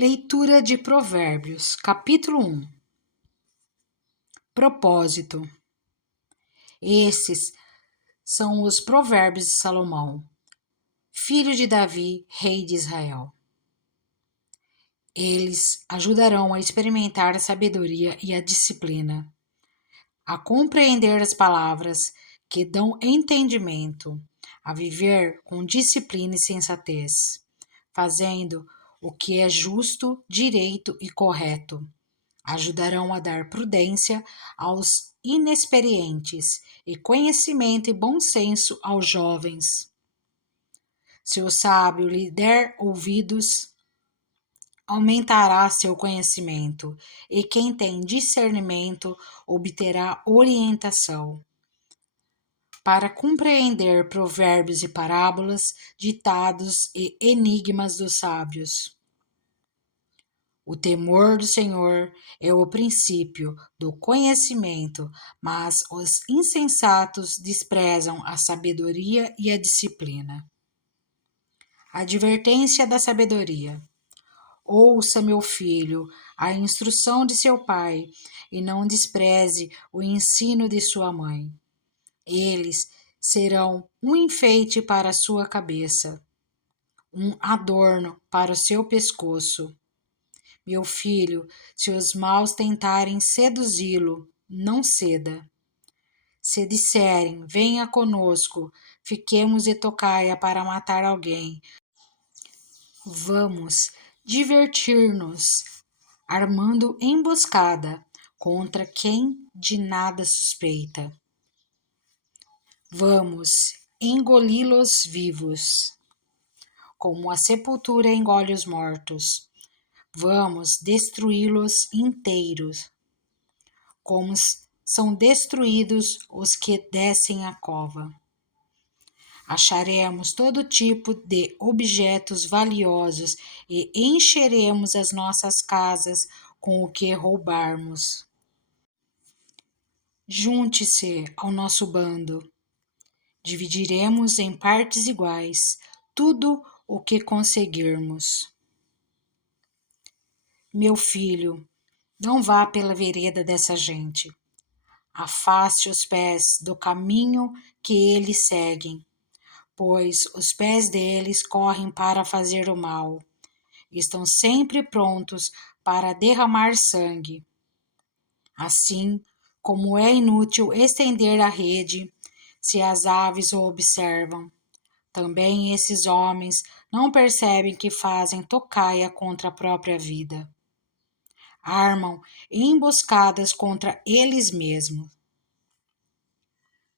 Leitura de Provérbios, capítulo 1. Propósito. Esses são os provérbios de Salomão, filho de Davi, rei de Israel. Eles ajudarão a experimentar a sabedoria e a disciplina, a compreender as palavras que dão entendimento, a viver com disciplina e sensatez, fazendo o que é justo, direito e correto. Ajudarão a dar prudência aos inexperientes e conhecimento e bom senso aos jovens. Se o sábio lhe der ouvidos, aumentará seu conhecimento, e quem tem discernimento obterá orientação. Para compreender provérbios e parábolas, ditados e enigmas dos sábios. O temor do Senhor é o princípio do conhecimento, mas os insensatos desprezam a sabedoria e a disciplina. Advertência da sabedoria. Ouça, meu filho, a instrução de seu pai, e não despreze o ensino de sua mãe. Eles serão um enfeite para a sua cabeça, um adorno para o seu pescoço. Meu filho, se os maus tentarem seduzi-lo, não ceda. Se disserem, venha conosco, fiquemos de tocaia para matar alguém. Vamos divertir-nos, armando emboscada contra quem de nada suspeita. Vamos engoli-los vivos, como a sepultura engole os mortos. Vamos destruí-los inteiros, como são destruídos os que descem a cova. Acharemos todo tipo de objetos valiosos e encheremos as nossas casas com o que roubarmos. Junte-se ao nosso bando. Dividiremos em partes iguais tudo o que conseguirmos. Meu filho, não vá pela vereda dessa gente. Afaste os pés do caminho que eles seguem, pois os pés deles correm para fazer o mal. Estão sempre prontos para derramar sangue. Assim como é inútil estender a rede, se as aves o observam, também esses homens não percebem que fazem tocaia contra a própria vida. Armam emboscadas contra eles mesmos.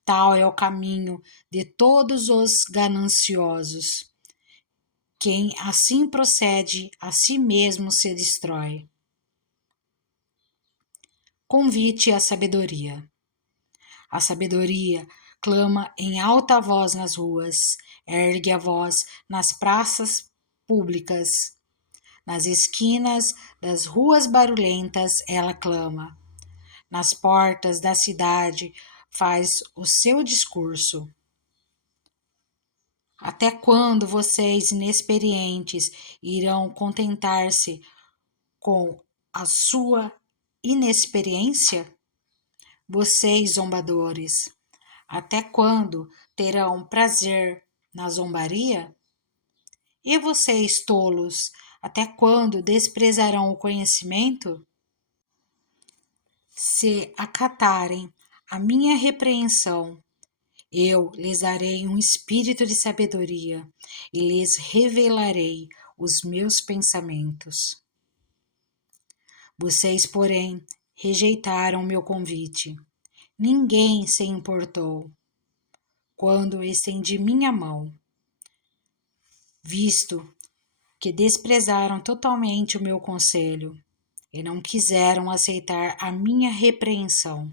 Tal é o caminho de todos os gananciosos. Quem assim procede, a si mesmo se destrói. Convite à sabedoria. A sabedoria clama em alta voz nas ruas, ergue a voz nas praças públicas. Nas esquinas das ruas barulhentas ela clama. Nas portas da cidade faz o seu discurso. Até quando vocês inexperientes irão contentar-se com a sua inexperiência? Vocês zombadores, até quando terão prazer na zombaria? E vocês tolos, até quando desprezarão o conhecimento? Se acatarem a minha repreensão, eu lhes darei um espírito de sabedoria e lhes revelarei os meus pensamentos. Vocês, porém, rejeitaram meu convite. Ninguém se importou quando estendi minha mão, visto que desprezaram totalmente o meu conselho e não quiseram aceitar a minha repreensão.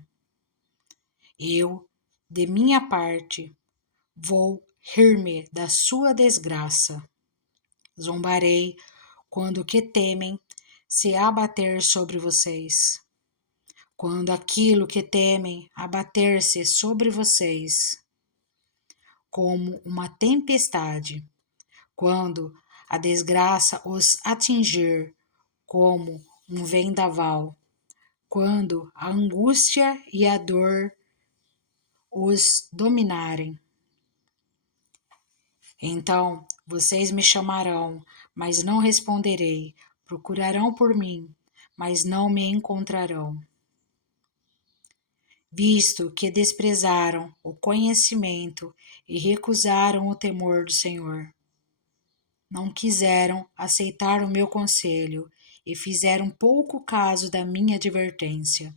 Eu, de minha parte, vou rir-me da sua desgraça. Zombarei quando o que temem se abater sobre vocês. Quando aquilo que temem abater-se sobre vocês, como uma tempestade, quando a desgraça os atingir, como um vendaval, quando a angústia e a dor os dominarem. Então vocês me chamarão, mas não responderei. Procurarão por mim, mas não me encontrarão. Visto que desprezaram o conhecimento e recusaram o temor do Senhor, não quiseram aceitar o meu conselho e fizeram pouco caso da minha advertência.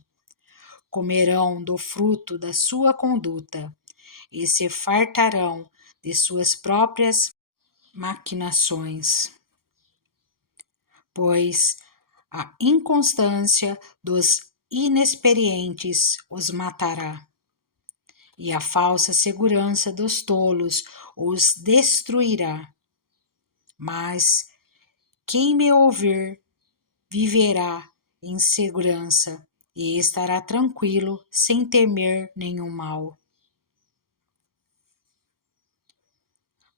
Comerão do fruto da sua conduta e se fartarão de suas próprias maquinações, pois a inconstância dos inexperientes os matará, e a falsa segurança dos tolos os destruirá. Mas quem me ouvir viverá em segurança e estará tranquilo sem temer nenhum mal.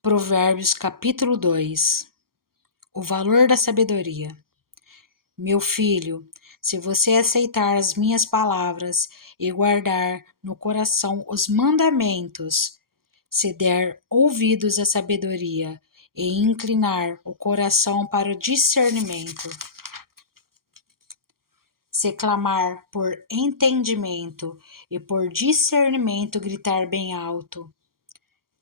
Provérbios capítulo 2. O valor da sabedoria. Meu filho, se você aceitar as minhas palavras e guardar no coração os mandamentos, se der ouvidos à sabedoria e inclinar o coração para o discernimento, se clamar por entendimento e por discernimento gritar bem alto,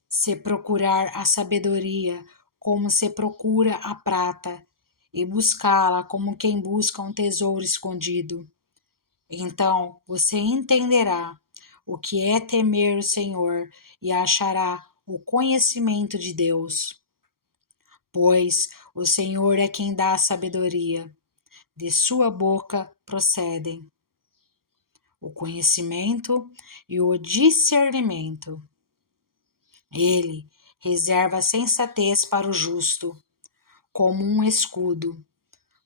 se procurar a sabedoria como se procura a prata e buscá-la como quem busca um tesouro escondido, então você entenderá o que é temer o Senhor e achará o conhecimento de Deus. Pois o Senhor é quem dá a sabedoria, de sua boca procedem o conhecimento e o discernimento. Ele reserva a sensatez para o justo, como um escudo,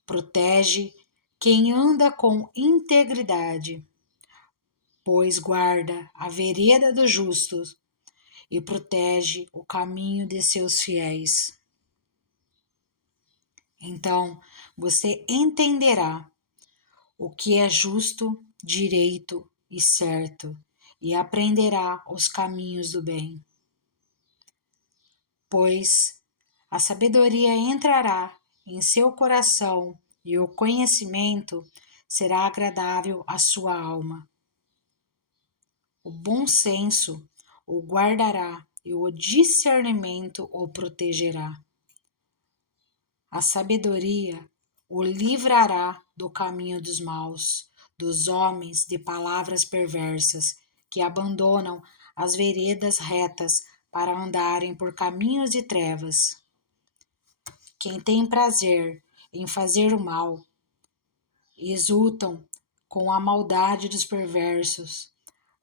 protege quem anda com integridade, pois guarda a vereda dos justos e protege o caminho de seus fiéis. Então você entenderá o que é justo, direito e certo, e aprenderá os caminhos do bem. Pois a sabedoria entrará em seu coração e o conhecimento será agradável à sua alma. O bom senso o guardará e o discernimento o protegerá. A sabedoria o livrará do caminho dos maus, dos homens de palavras perversas, que abandonam as veredas retas para andarem por caminhos de trevas. Quem tem prazer em fazer o mal, exultam com a maldade dos perversos,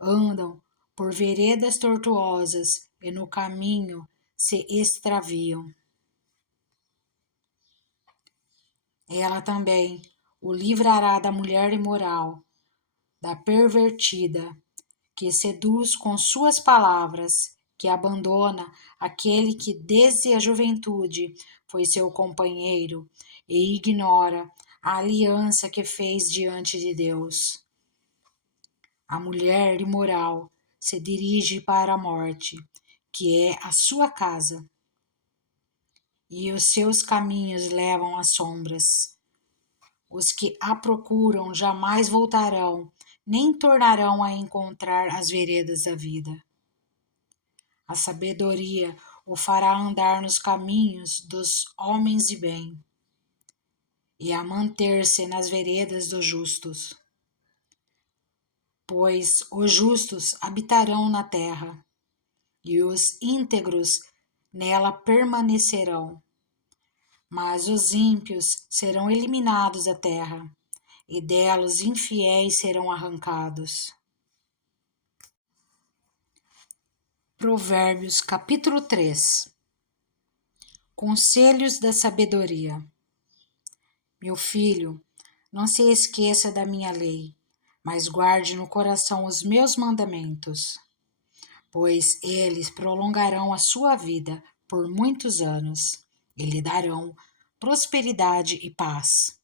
andam por veredas tortuosas e no caminho se extraviam. Ela também o livrará da mulher imoral, da pervertida, que seduz com suas palavras, que abandona aquele que desde a juventude foi seu companheiro e ignora a aliança que fez diante de Deus. A mulher imoral se dirige para a morte, que é a sua casa, e os seus caminhos levam às sombras. Os que a procuram jamais voltarão, nem tornarão a encontrar as veredas da vida. A sabedoria o fará andar nos caminhos dos homens de bem e a manter-se nas veredas dos justos. Pois os justos habitarão na terra e os íntegros nela permanecerão. Mas os ímpios serão eliminados da terra, e dela os infiéis serão arrancados. Provérbios capítulo 3. Conselhos da sabedoria. Meu filho, não se esqueça da minha lei, mas guarde no coração os meus mandamentos, pois eles prolongarão a sua vida por muitos anos e lhe darão prosperidade e paz.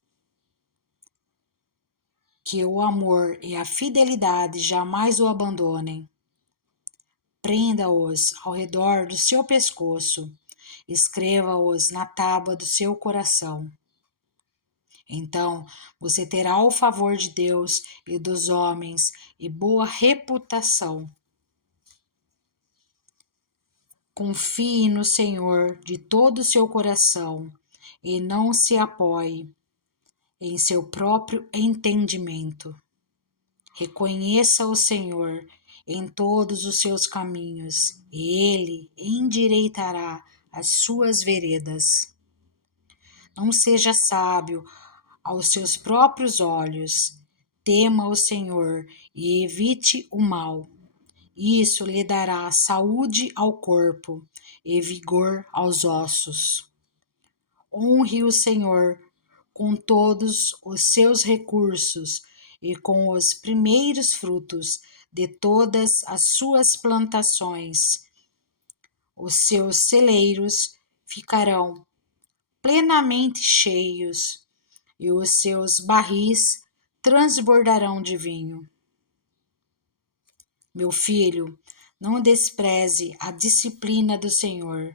Que o amor e a fidelidade jamais o abandonem. Prenda-os ao redor do seu pescoço, escreva-os na tábua do seu coração. Então você terá o favor de Deus e dos homens e boa reputação. Confie no Senhor de todo o seu coração e não se apoie em seu próprio entendimento. Reconheça o Senhor em todos os seus caminhos e Ele endireitará as suas veredas. Não seja sábio aos seus próprios olhos. Tema o Senhor e evite o mal. Isso lhe dará saúde ao corpo e vigor aos ossos. Honre o Senhor com todos os seus recursos e com os primeiros frutos de todas as suas plantações. Os seus celeiros ficarão plenamente cheios e os seus barris transbordarão de vinho. Meu filho, não despreze a disciplina do Senhor,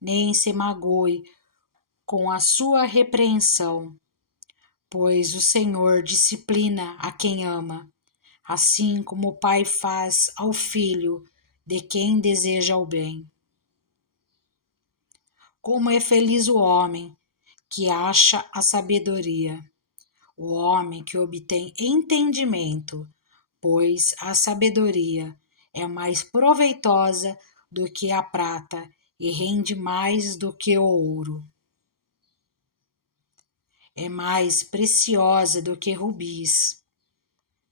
nem se magoe com a sua repreensão, pois o Senhor disciplina a quem ama, assim como o pai faz ao filho de quem deseja o bem. Como é feliz o homem que acha a sabedoria, o homem que obtém entendimento, pois a sabedoria é mais proveitosa do que a prata e rende mais do que o ouro. É mais preciosa do que rubis.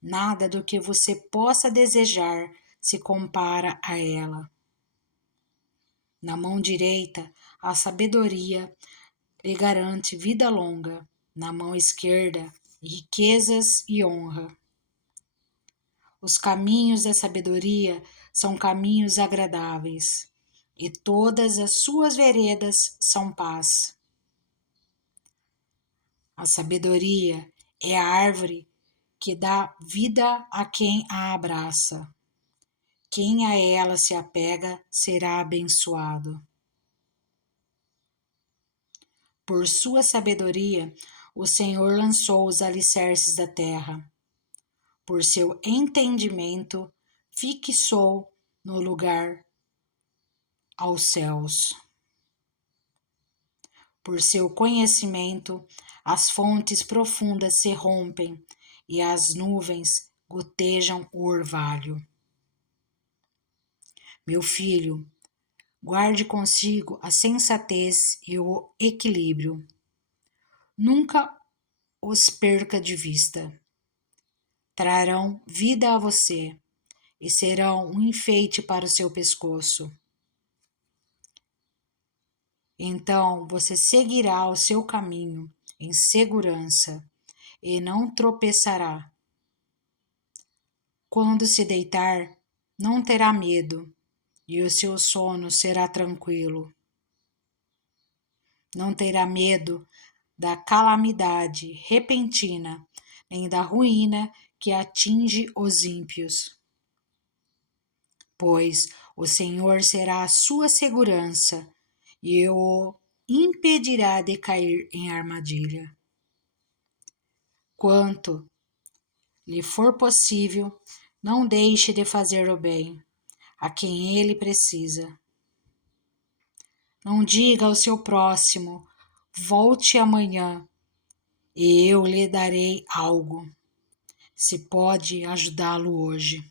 Nada do que você possa desejar se compara a ela. Na mão direita, a sabedoria lhe garante vida longa, na mão esquerda, riquezas e honra. Os caminhos da sabedoria são caminhos agradáveis, e todas as suas veredas são paz. A sabedoria é a árvore que dá vida a quem a abraça. Quem a ela se apega será abençoado. Por sua sabedoria, o Senhor lançou os alicerces da terra. Por seu entendimento, fixou no lugar aos céus. Por seu conhecimento, as fontes profundas se rompem e as nuvens gotejam o orvalho. Meu filho, guarde consigo a sensatez e o equilíbrio. Nunca os perca de vista. Trarão vida a você e serão um enfeite para o seu pescoço. Então você seguirá o seu caminho em segurança e não tropeçará. Quando se deitar, não terá medo e o seu sono será tranquilo. Não terá medo da calamidade repentina, nem da ruína que atinge os ímpios. Pois o Senhor será a sua segurança e o impedirá de cair em armadilha. Quanto lhe for possível, não deixe de fazer o bem a quem ele precisa. Não diga ao seu próximo: volte amanhã e eu lhe darei algo, se pode ajudá-lo hoje.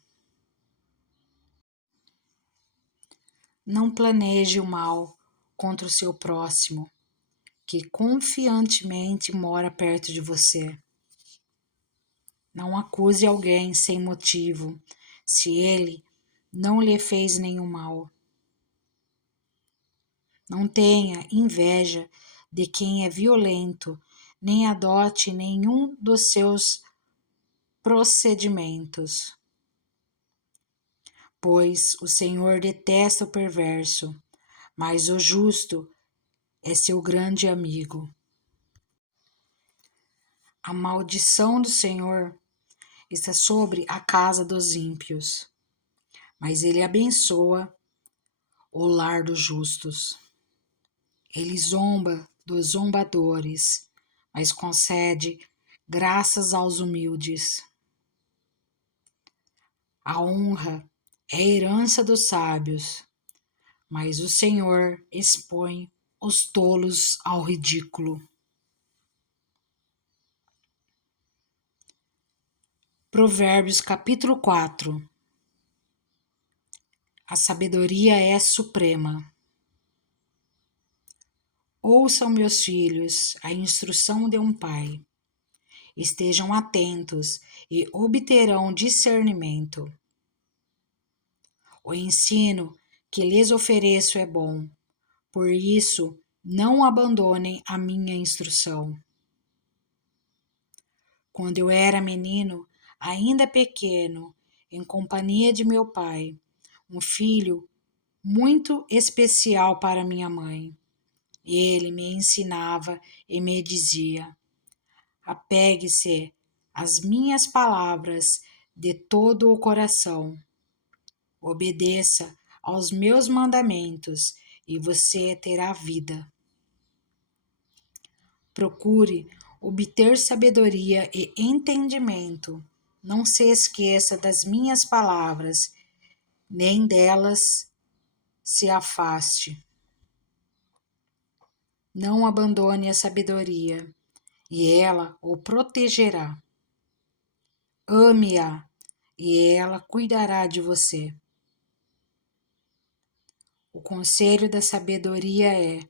Não planeje o mal contra o seu próximo, que confiantemente mora perto de você. Não acuse alguém sem motivo, se ele não lhe fez nenhum mal. Não tenha inveja de quem é violento, nem adote nenhum dos seus procedimentos. Pois o Senhor detesta o perverso, mas o justo é seu grande amigo. A maldição do Senhor está sobre a casa dos ímpios, mas ele abençoa o lar dos justos. Ele zomba dos zombadores, mas concede graças aos humildes. A honra é a herança dos sábios, mas o Senhor expõe os tolos ao ridículo. Provérbios capítulo 4. A sabedoria é suprema. Ouçam, meus filhos, a instrução de um pai. Estejam atentos e obterão discernimento. O ensino que lhes ofereço é bom, por isso não abandonem a minha instrução. Quando eu era menino, ainda pequeno, em companhia de meu pai, um filho muito especial para minha mãe, ele me ensinava e me dizia: apegue-se às minhas palavras de todo o coração. Obedeça aos meus mandamentos e você terá vida. Procure obter sabedoria e entendimento. Não se esqueça das minhas palavras, nem delas se afaste. Não abandone a sabedoria, e ela o protegerá. Ame-a, e ela cuidará de você. O conselho da sabedoria é: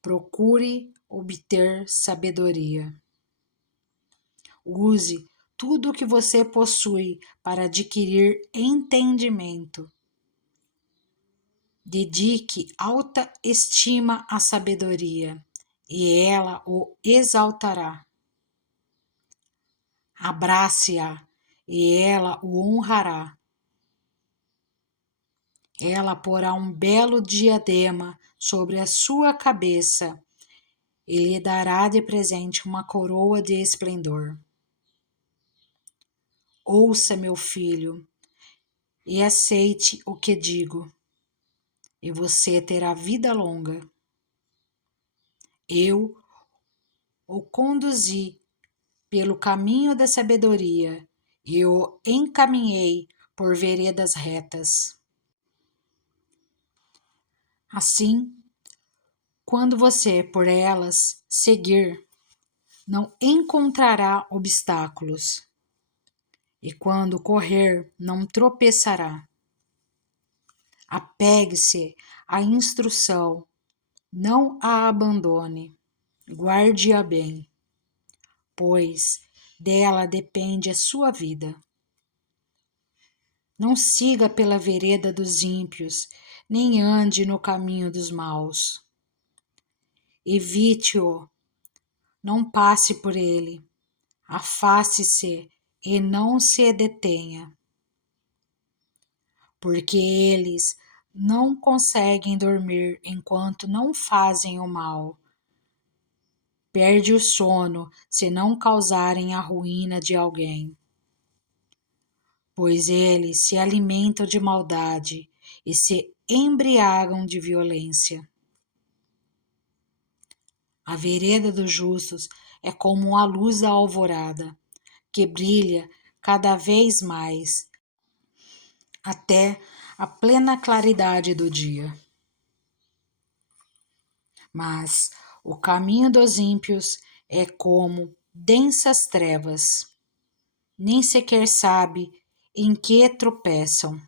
procure obter sabedoria. Use tudo o que você possui para adquirir entendimento. Dedique alta estima à sabedoria, e ela o exaltará. Abrace-a, e ela o honrará. Ela porá um belo diadema sobre a sua cabeça e lhe dará de presente uma coroa de esplendor. Ouça, meu filho, e aceite o que digo, e você terá vida longa. Eu o conduzi pelo caminho da sabedoria e o encaminhei por veredas retas. Assim, quando você por elas seguir, não encontrará obstáculos, e quando correr, não tropeçará. Apegue-se à instrução, não a abandone, guarde-a bem, pois dela depende a sua vida. Não siga pela vereda dos ímpios, nem ande no caminho dos maus. Evite-o, não passe por ele, afaste-se e não se detenha, porque eles não conseguem dormir enquanto não fazem o mal. Perde o sono se não causarem a ruína de alguém, pois eles se alimentam de maldade e se embriagam de violência. A vereda dos justos é como a luz da alvorada, que brilha cada vez mais, até a plena claridade do dia. Mas o caminho dos ímpios é como densas trevas, nem sequer sabe em que tropeçam.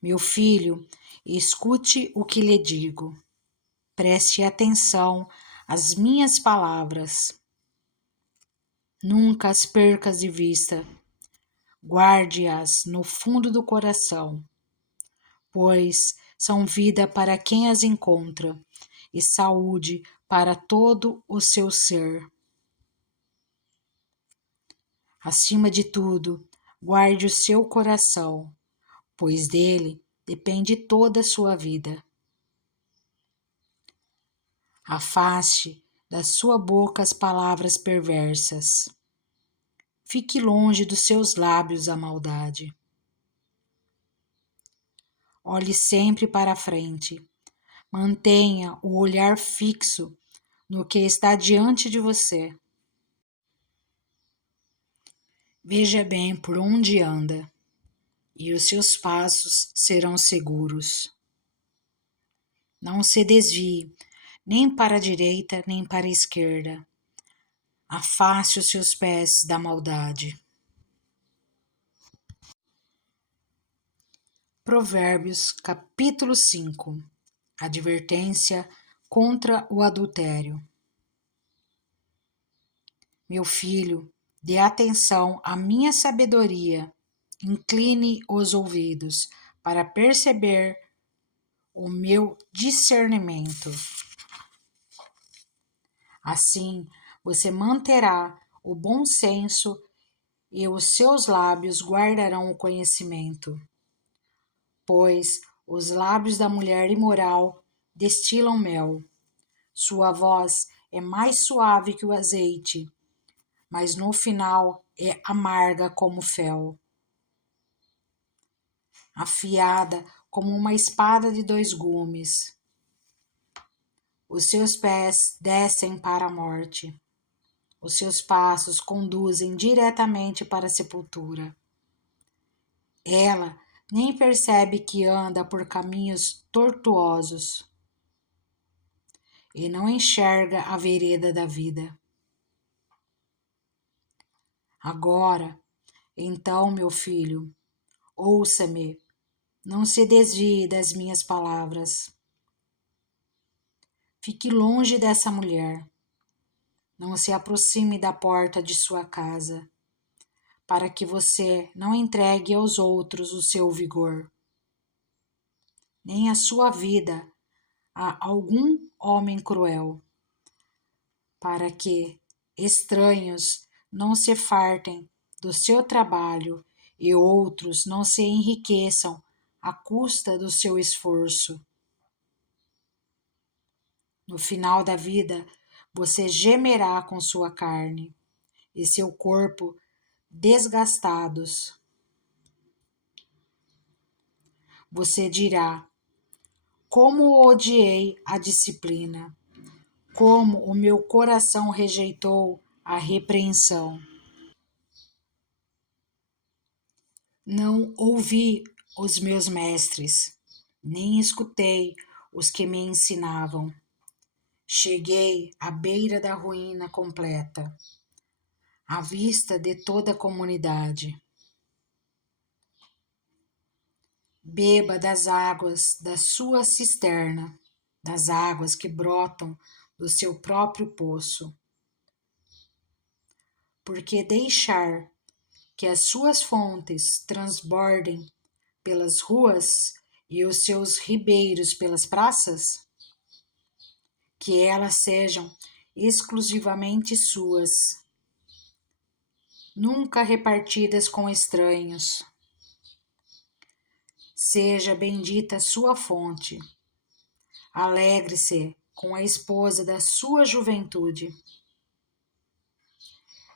Meu filho, escute o que lhe digo. Preste atenção às minhas palavras. Nunca as percas de vista. Guarde-as no fundo do coração, pois são vida para quem as encontra e saúde para todo o seu ser. Acima de tudo, guarde o seu coração, pois dele depende toda a sua vida. Afaste da sua boca as palavras perversas. Fique longe dos seus lábios a maldade. Olhe sempre para frente. Mantenha o olhar fixo no que está diante de você. Veja bem por onde anda, e os seus passos serão seguros. Não se desvie, nem para a direita, nem para a esquerda. Afaste os seus pés da maldade. Provérbios, capítulo 5. Advertência contra o adultério. Meu filho, dê atenção à minha sabedoria, incline os ouvidos para perceber o meu discernimento. Assim, você manterá o bom senso e os seus lábios guardarão o conhecimento. Pois os lábios da mulher imoral destilam mel. Sua voz é mais suave que o azeite, mas no final é amarga como fel. Afiada como uma espada de 2 gumes. Os seus pés descem para a morte. Os seus passos conduzem diretamente para a sepultura. Ela nem percebe que anda por caminhos tortuosos e não enxerga a vereda da vida. Agora, então, meu filho, ouça-me, não se desvie das minhas palavras. Fique longe dessa mulher. Não se aproxime da porta de sua casa, para que você não entregue aos outros o seu vigor, nem a sua vida a algum homem cruel, para que estranhos não se fartem do seu trabalho e outros não se enriqueçam à custa do seu esforço. No final da vida, você gemerá com sua carne e seu corpo desgastados. Você dirá: como odiei a disciplina, como o meu coração rejeitou a repreensão. Não ouvi os meus mestres, nem escutei os que me ensinavam. Cheguei à beira da ruína completa, à vista de toda a comunidade. Beba das águas da sua cisterna, das águas que brotam do seu próprio poço. Porque deixar que as suas fontes transbordem pelas ruas e os seus ribeiros pelas praças? Que elas sejam exclusivamente suas, nunca repartidas com estranhos. Seja bendita sua fonte. Alegre-se com a esposa da sua juventude.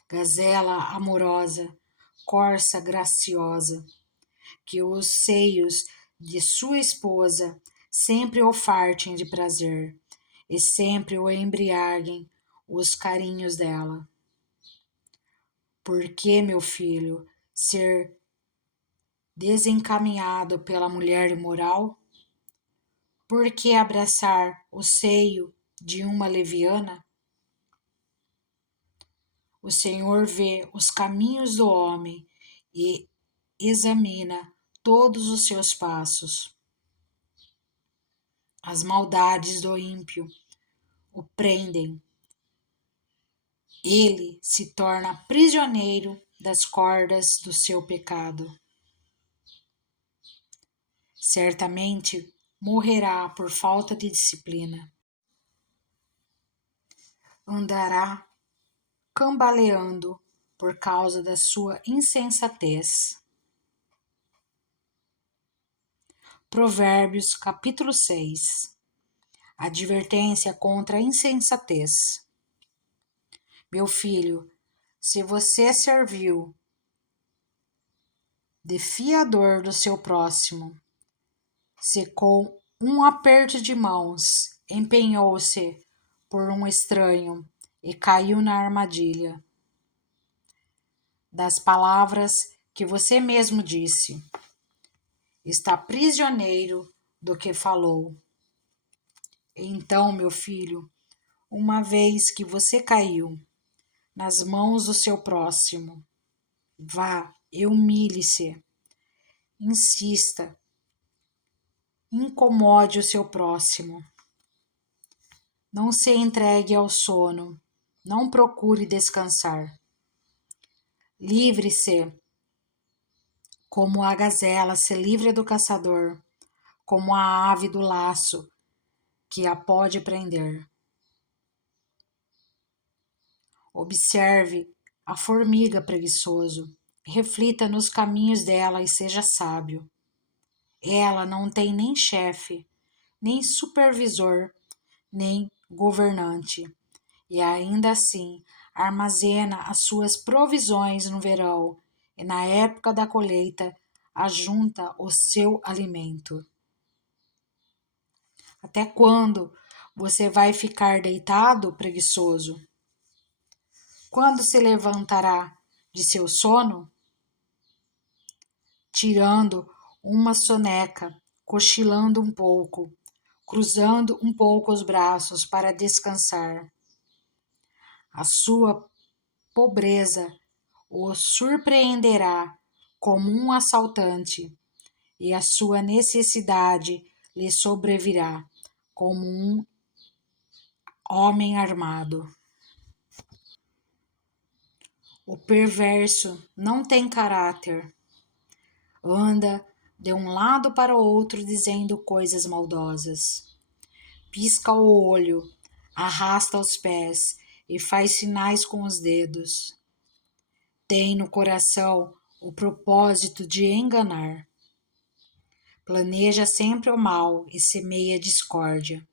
Gazela amorosa, corça graciosa, que os seios de sua esposa sempre o fartem de prazer e sempre o embriaguem os carinhos dela. Por que, meu filho, ser desencaminhado pela mulher imoral? Por que abraçar o seio de uma leviana? O Senhor vê os caminhos do homem e examina todos os seus passos. As maldades do ímpio o prendem. Ele se torna prisioneiro das cordas do seu pecado. Certamente morrerá por falta de disciplina. Andará cambaleando por causa da sua insensatez. Provérbios, capítulo 6. Advertência contra a insensatez. Meu filho, Se você serviu de fiador do seu próximo, se com um aperto de mãos empenhou-se por um estranho e caiu na armadilha das palavras que você mesmo disse, está prisioneiro do que falou. Então, meu filho, uma vez que você caiu nas mãos do seu próximo, vá e humilhe-se, insista, incomode o seu próximo. Não se entregue ao sono, não procure descansar. Livre-se como a gazela se livra do caçador, como a ave do laço que a pode prender. Observe a formiga preguiçoso, reflita nos caminhos dela e seja sábio. Ela não tem nem chefe, nem supervisor, nem governante, e ainda assim armazena as suas provisões no verão e na época da colheita ajunta o seu alimento. Até quando você vai ficar deitado, preguiçoso? Quando se levantará de seu sono? Tirando uma soneca, cochilando um pouco, cruzando um pouco os braços para descansar. A sua pobreza o surpreenderá como um assaltante, e a sua necessidade lhe sobrevirá como um homem armado. O perverso não tem caráter, anda de um lado para o outro dizendo coisas maldosas. Pisca o olho, arrasta os pés e faz sinais com os dedos. Tem no coração o propósito de enganar. Planeja sempre o mal e semeia discórdia.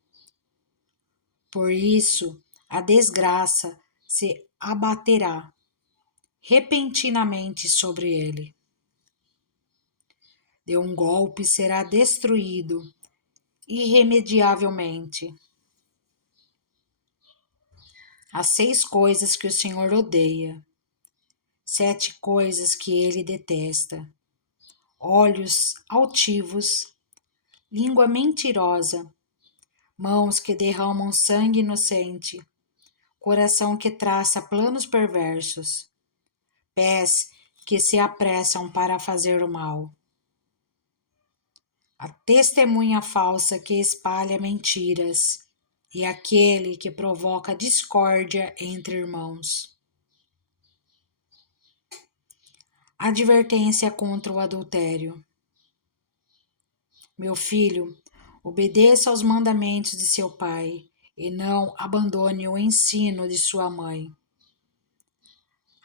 Por isso, a desgraça se abaterá repentinamente sobre ele. De um golpe será destruído irremediavelmente. Há 6 coisas que o Senhor odeia, 7 coisas que ele detesta: olhos altivos, língua mentirosa, mãos que derramam sangue inocente, coração que traça planos perversos, pés que se apressam para fazer o mal, a testemunha falsa que espalha mentiras e aquele que provoca discórdia entre irmãos. Advertência contra o adultério. Meu filho, obedeça aos mandamentos de seu pai e não abandone o ensino de sua mãe.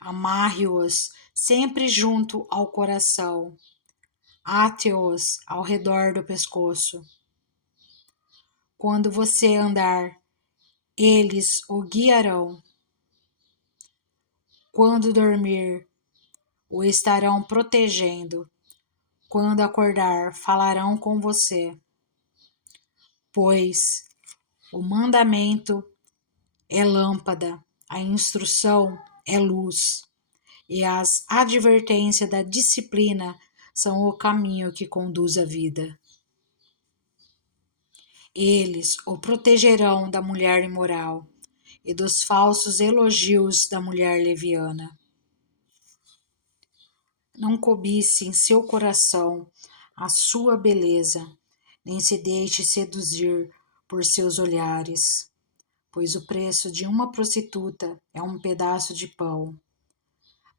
Amarre-os sempre junto ao coração, ate-os ao redor do pescoço. Quando você andar, eles o guiarão. Quando dormir, o estarão protegendo. Quando acordar, falarão com você. Pois o mandamento é lâmpada, a instrução é luz, e as advertências da disciplina são o caminho que conduz à vida. Eles o protegerão da mulher imoral e dos falsos elogios da mulher leviana. Não cobice em seu coração a sua beleza, nem se deixe seduzir por seus olhares, pois o preço de uma prostituta é um pedaço de pão.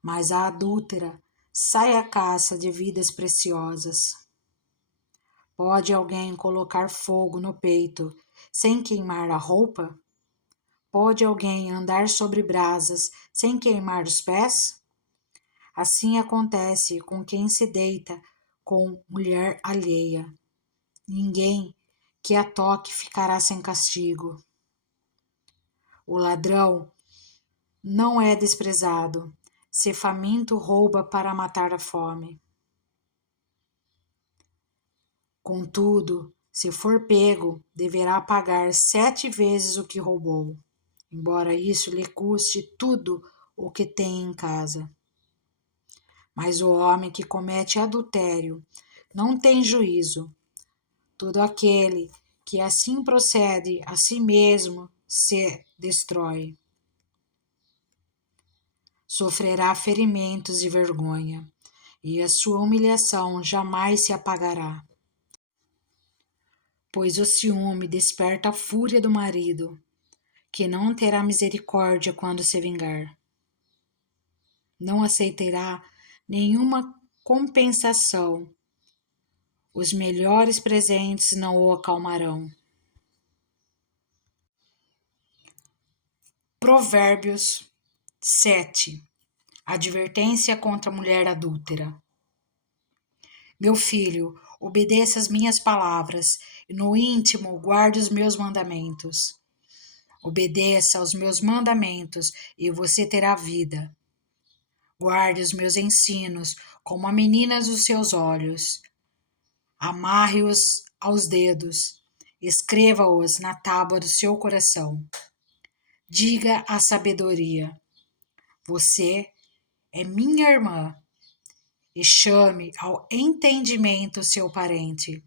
Mas a adúltera sai à caça de vidas preciosas. Pode alguém colocar fogo no peito sem queimar a roupa? Pode alguém andar sobre brasas sem queimar os pés? Assim acontece com quem se deita com mulher alheia. Ninguém que a toque ficará sem castigo. O ladrão não é desprezado, se faminto rouba para matar a fome. Contudo, se for pego, deverá pagar 7 vezes o que roubou, embora isso lhe custe tudo o que tem em casa. Mas o homem que comete adultério não tem juízo. Todo aquele que assim procede a si mesmo se destrói. Sofrerá ferimentos e vergonha, e a sua humilhação jamais se apagará. Pois o ciúme desperta a fúria do marido, que não terá misericórdia quando se vingar. Não aceitará nenhuma compensação. Os melhores presentes não o acalmarão. Provérbios 7. Advertência contra a mulher adúltera. Meu filho, obedeça as minhas palavras, e no íntimo guarde os meus mandamentos. Obedeça aos meus mandamentos, e você terá vida. Guarde os meus ensinos como a menina dos seus olhos. Amarre-os aos dedos, escreva-os na tábua do seu coração. Diga a sabedoria: você é minha irmã, e chame ao entendimento seu parente.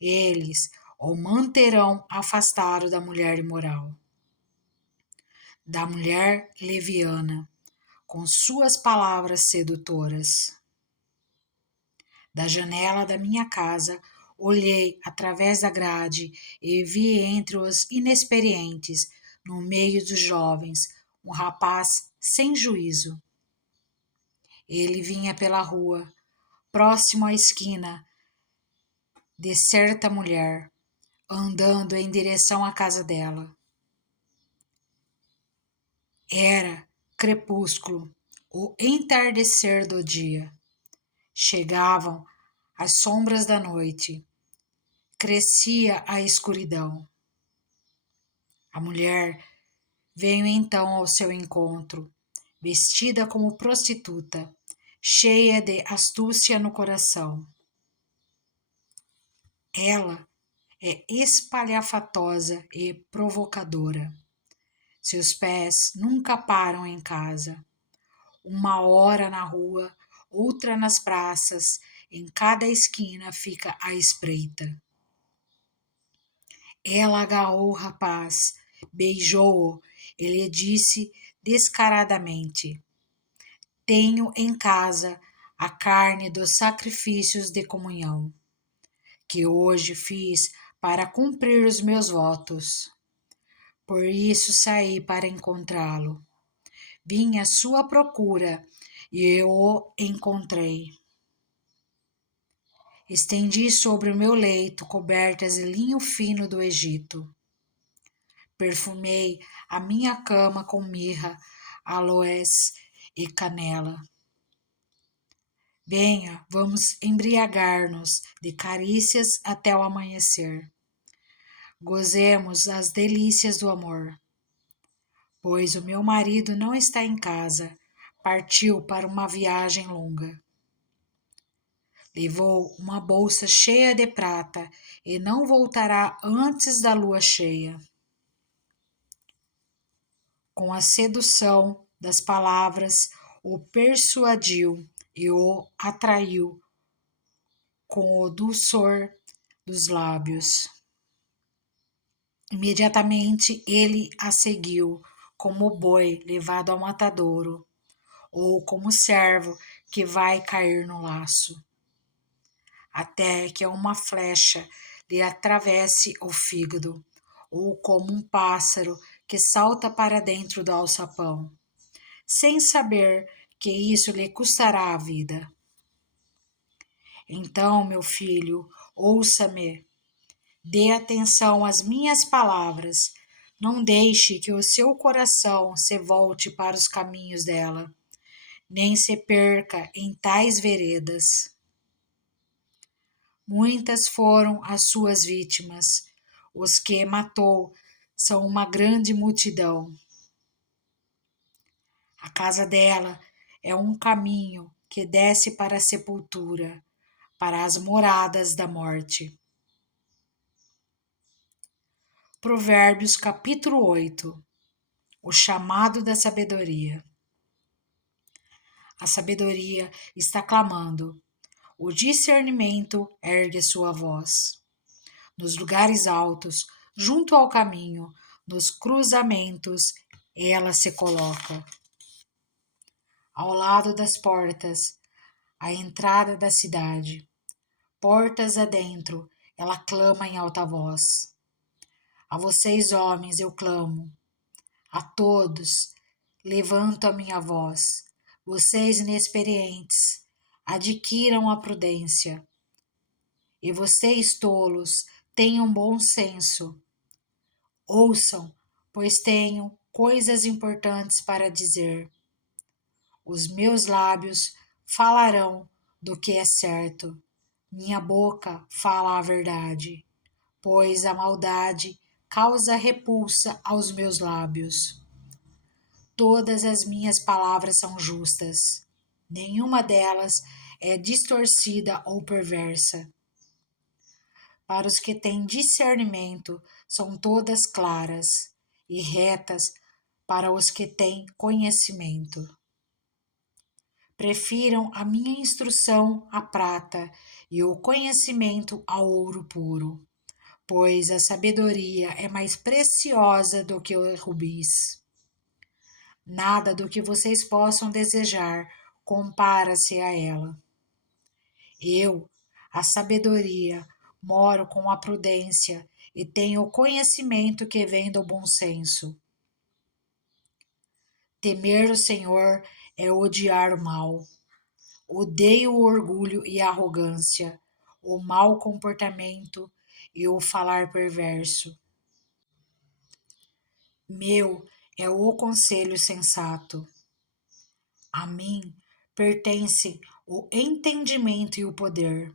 Eles o manterão afastado da mulher imoral, da mulher leviana, com suas palavras sedutoras. Da janela da minha casa, olhei através da grade e vi entre os inexperientes, no meio dos jovens, um rapaz sem juízo. Ele vinha pela rua, próximo à esquina de certa mulher, andando em direção à casa dela. Era crepúsculo, o entardecer do dia. Chegavam as sombras da noite. Crescia a escuridão. A mulher veio então ao seu encontro, vestida como prostituta, cheia de astúcia no coração. Ela é espalhafatosa e provocadora. Seus pés nunca param em casa. Uma hora na rua, outra nas praças, em cada esquina fica à espreita. Ela agarrou o rapaz, beijou-o e lhe disse descaradamente: tenho em casa a carne dos sacrifícios de comunhão, que hoje fiz para cumprir os meus votos. Por isso saí para encontrá-lo. Vim à sua procura e eu o encontrei. Estendi sobre o meu leito cobertas de linho fino do Egito. Perfumei a minha cama com mirra, aloés e canela. Venha, vamos embriagar-nos de carícias até o amanhecer. Gozemos as delícias do amor. Pois o meu marido não está em casa, partiu para uma viagem longa. Levou uma bolsa cheia de prata e não voltará antes da lua cheia. Com a sedução das palavras, o persuadiu e o atraiu com o dulçor dos lábios. Imediatamente ele a seguiu, como boi levado ao matadouro, ou como servo que vai cair no laço, até que uma flecha lhe atravesse o fígado, ou como um pássaro que salta para dentro do alçapão, sem saber que isso lhe custará a vida. Então, meu filho, ouça-me, dê atenção às minhas palavras, não deixe que o seu coração se volte para os caminhos dela, nem se perca em tais veredas. Muitas foram as suas vítimas, os que matou são uma grande multidão. A casa dela é um caminho que desce para a sepultura, para as moradas da morte. Provérbios capítulo 8. O chamado da sabedoria. A sabedoria está clamando, o discernimento ergue sua voz. Nos lugares altos, junto ao caminho, nos cruzamentos, ela se coloca. Ao lado das portas, à entrada da cidade, portas adentro, ela clama em alta voz. A vocês, homens, eu clamo. A todos, levanto a minha voz. Vocês inexperientes, adquiram a prudência. E vocês, tolos, tenham bom senso. Ouçam, pois tenho coisas importantes para dizer. Os meus lábios falarão do que é certo. Minha boca fala a verdade, pois a maldade causa repulsa aos meus lábios. Todas as minhas palavras são justas. Nenhuma delas é distorcida ou perversa. Para os que têm discernimento, são todas claras e retas para os que têm conhecimento. Prefiram a minha instrução à prata e o conhecimento ao ouro puro, pois a sabedoria é mais preciosa do que o rubis. Nada do que vocês possam desejar compara-se a ela. Eu, a sabedoria, moro com a prudência e tenho o conhecimento que vem do bom senso. Temer o Senhor é odiar o mal. Odeio o orgulho e a arrogância, o mau comportamento e o falar perverso. Meu é o conselho sensato. A mim pertence o entendimento e o poder.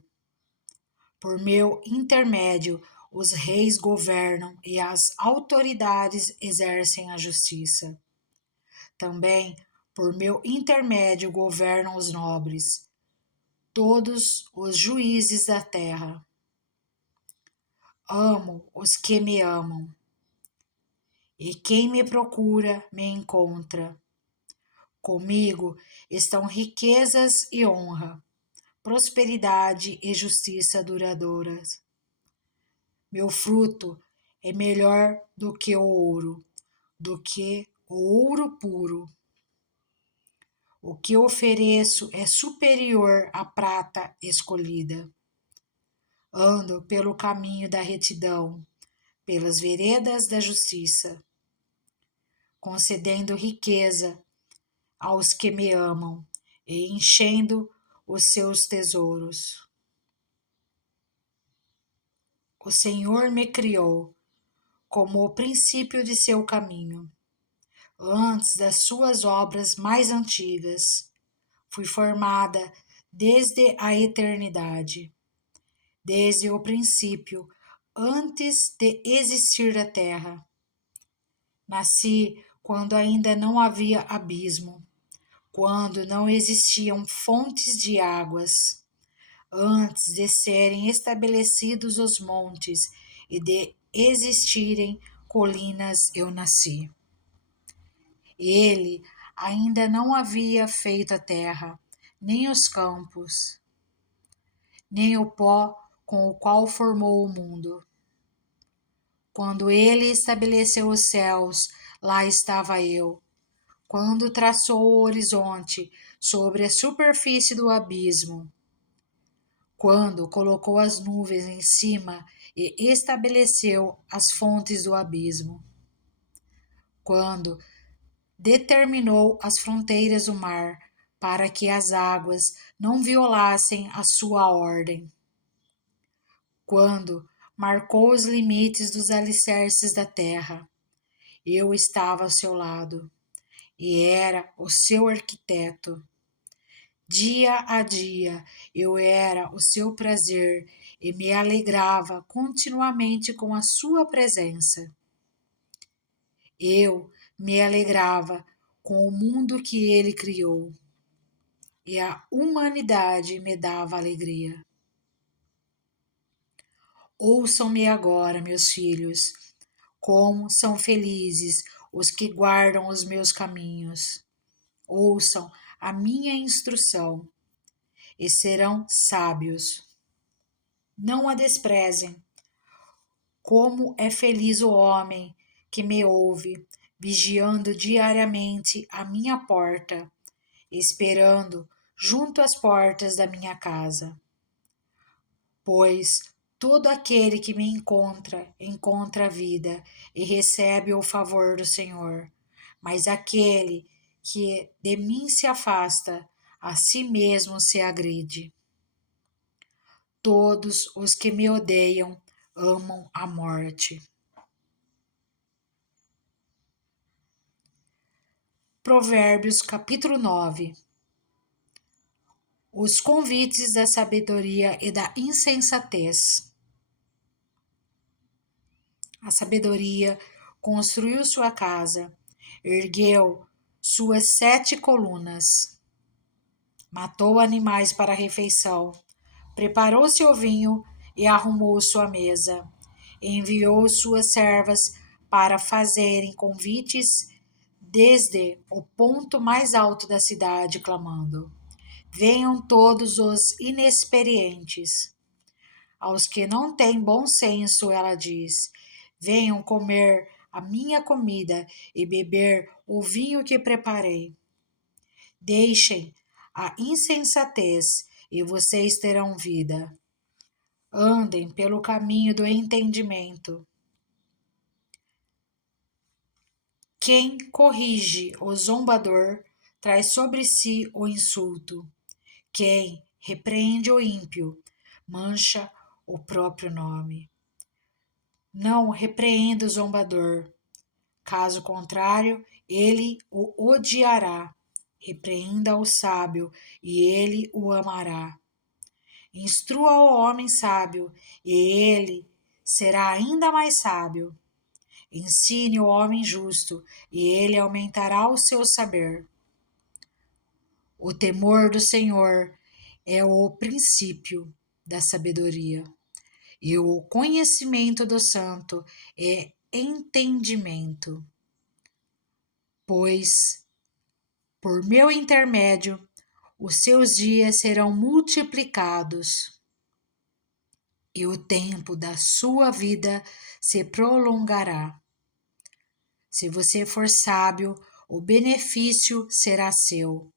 Por meu intermédio, os reis governam e as autoridades exercem a justiça. Também, por meu intermédio, governam os nobres, todos os juízes da terra. Amo os que me amam, e quem me procura me encontra. Comigo estão riquezas e honra, prosperidade e justiça duradouras. Meu fruto é melhor do que o ouro, do que o ouro puro. O que ofereço é superior à prata escolhida. Ando pelo caminho da retidão, pelas veredas da justiça, concedendo riqueza aos que me amam e enchendo os seus tesouros. O Senhor me criou como o princípio de seu caminho. Antes das suas obras mais antigas, fui formada desde a eternidade, desde o princípio, antes de existir a terra. Nasci quando ainda não havia abismo, quando não existiam fontes de águas, antes de serem estabelecidos os montes e de existirem colinas, eu nasci. Ele ainda não havia feito a terra, nem os campos, nem o pó com o qual formou o mundo. Quando ele estabeleceu os céus, lá estava eu. Quando traçou o horizonte sobre a superfície do abismo, quando colocou as nuvens em cima e estabeleceu as fontes do abismo, quando determinou as fronteiras do mar para que as águas não violassem a sua ordem, quando marcou os limites dos alicerces da terra, eu estava ao seu lado e era o seu arquiteto. Dia a dia eu era o seu prazer e me alegrava continuamente com a sua presença. Eu me alegrava com o mundo que ele criou. e a humanidade me dava alegria. Ouçam-me agora, meus filhos, como são felizes os que guardam os meus caminhos. Ouçam a minha instrução e serão sábios. Não a desprezem. Como é feliz o homem que me ouve, vigiando diariamente a minha porta, esperando junto às portas da minha casa. Pois todo aquele que me encontra, encontra a vida e recebe o favor do Senhor. Mas aquele que de mim se afasta, a si mesmo se agride. Todos os que me odeiam amam a morte. Provérbios capítulo 9. Os convites da sabedoria e da insensatez. A sabedoria construiu sua casa, ergueu suas 7 colunas, matou animais para a refeição, preparou seu vinho e arrumou sua mesa, enviou suas servas para fazerem convites desde o ponto mais alto da cidade, clamando: venham todos os inexperientes. Aos que não têm bom senso, ela diz: venham comer a minha comida e beber o vinho que preparei. Deixem a insensatez e vocês terão vida. Andem pelo caminho do entendimento. Quem corrige o zombador traz sobre si o insulto. Quem repreende o ímpio mancha o próprio nome. Não repreenda o zombador, caso contrário, ele o odiará. Repreenda o sábio, e ele o amará. Instrua o homem sábio, e ele será ainda mais sábio. Ensine o homem justo, e ele aumentará o seu saber. O temor do Senhor é o princípio da sabedoria, e o conhecimento do santo é entendimento. Pois, por meu intermédio, os seus dias serão multiplicados, e o tempo da sua vida se prolongará. Se você for sábio, o benefício será seu.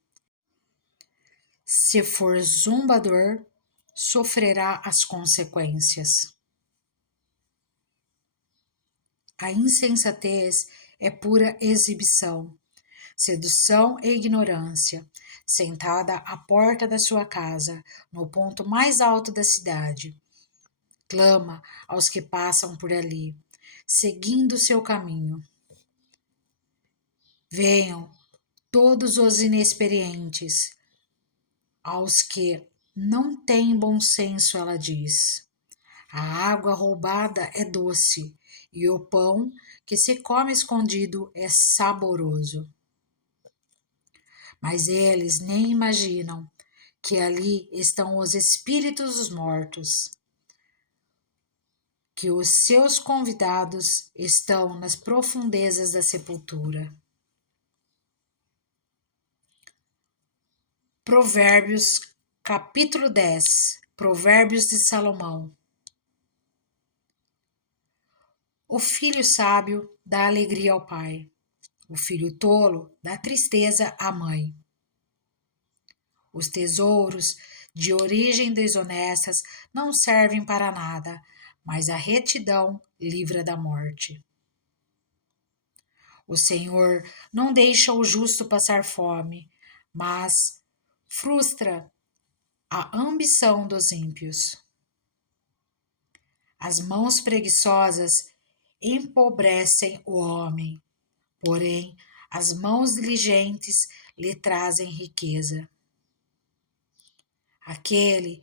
Se for zombador, sofrerá as consequências. A insensatez é pura exibição, sedução e ignorância, sentada à porta da sua casa, no ponto mais alto da cidade. Clama aos que passam por ali, seguindo seu caminho. Venham todos os inexperientes, aos que não têm bom senso, ela diz. A água roubada é doce, e o pão que se come escondido é saboroso. Mas eles nem imaginam que ali estão os espíritos dos mortos, que os seus convidados estão nas profundezas da sepultura. Provérbios, capítulo 10. Provérbios de Salomão. O filho sábio dá alegria ao pai. O filho tolo dá tristeza à mãe. Os tesouros de origem desonestas não servem para nada, mas a retidão livra da morte. O Senhor não deixa o justo passar fome, mas frustra a ambição dos ímpios. As mãos preguiçosas empobrecem o homem, porém as mãos diligentes lhe trazem riqueza. Aquele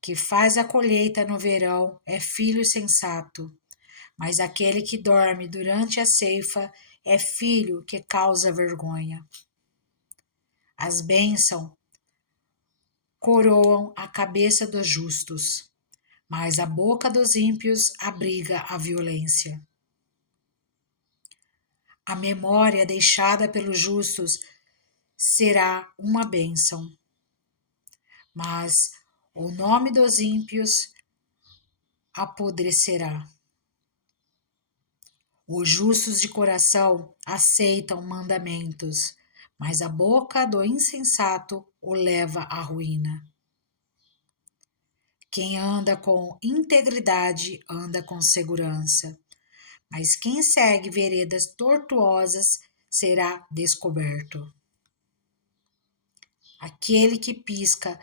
que faz a colheita no verão é filho sensato, mas aquele que dorme durante a ceifa é filho que causa vergonha. As bênçãos coroam a cabeça dos justos, mas a boca dos ímpios abriga a violência. A memória deixada pelos justos será uma bênção, mas o nome dos ímpios apodrecerá. Os justos de coração aceitam mandamentos, mas a boca do insensato o leva à ruína. Quem anda com integridade anda com segurança, mas quem segue veredas tortuosas será descoberto. Aquele que pisca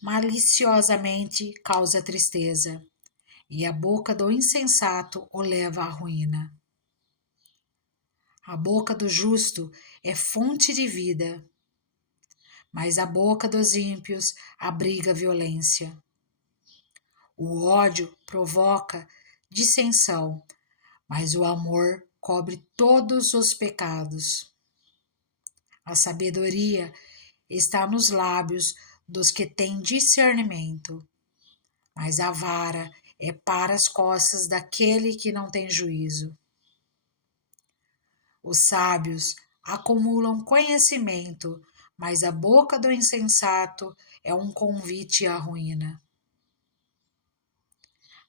maliciosamente causa tristeza, e a boca do insensato o leva à ruína. A boca do justo é fonte de vida, mas a boca dos ímpios abriga violência. O ódio provoca dissensão, mas o amor cobre todos os pecados. A sabedoria está nos lábios dos que têm discernimento, mas a vara é para as costas daquele que não tem juízo. Os sábios acumulam conhecimento, mas a boca do insensato é um convite à ruína.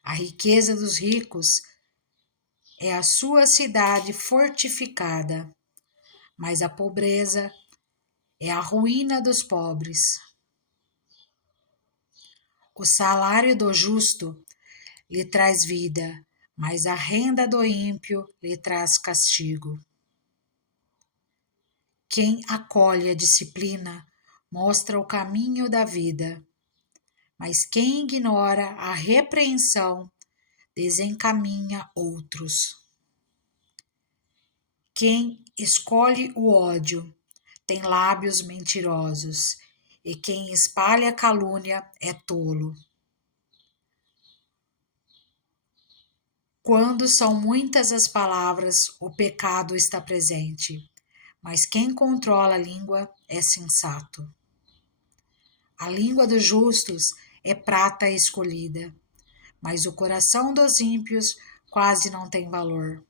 A riqueza dos ricos é a sua cidade fortificada, mas a pobreza é a ruína dos pobres. O salário do justo lhe traz vida, mas a renda do ímpio lhe traz castigo. Quem acolhe a disciplina mostra o caminho da vida, mas quem ignora a repreensão desencaminha outros. Quem escolhe o ódio tem lábios mentirosos, e quem espalha calúnia é tolo. Quando são muitas as palavras, o pecado está presente, mas quem controla a língua é sensato. A língua dos justos é prata escolhida, mas o coração dos ímpios quase não tem valor.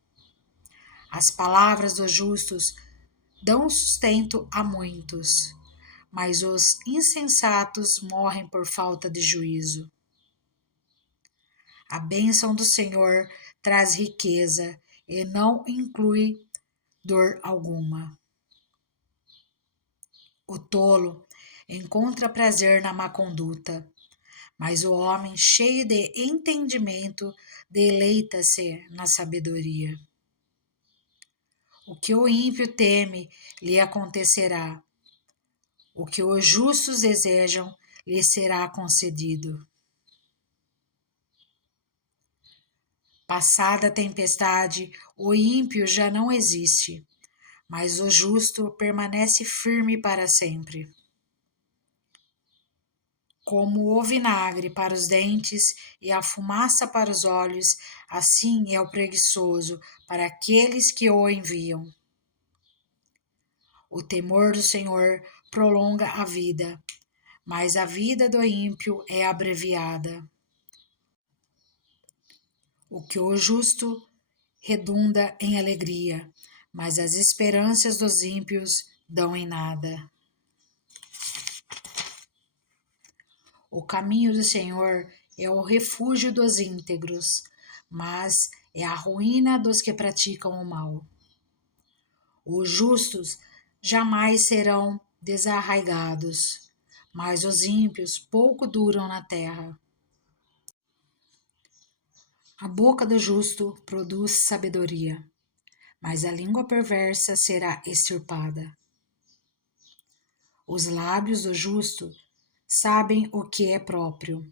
As palavras dos justos dão sustento a muitos, mas os insensatos morrem por falta de juízo. A bênção do Senhor traz riqueza e não inclui dor alguma. O tolo encontra prazer na má conduta, mas o homem cheio de entendimento deleita-se na sabedoria. O que o ímpio teme lhe acontecerá, o que os justos desejam lhe será concedido. Passada a tempestade, o ímpio já não existe, mas o justo permanece firme para sempre. Como o vinagre para os dentes e a fumaça para os olhos, assim é o preguiçoso para aqueles que o enviam. O temor do Senhor prolonga a vida, mas a vida do ímpio é abreviada. O que o justo redunda em alegria, mas as esperanças dos ímpios dão em nada. O caminho do Senhor é o refúgio dos íntegros, mas é a ruína dos que praticam o mal. Os justos jamais serão desarraigados, mas os ímpios pouco duram na terra. A boca do justo produz sabedoria, mas a língua perversa será extirpada. Os lábios do justo sabem o que é próprio,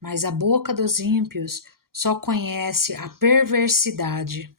mas a boca dos ímpios só conhece a perversidade.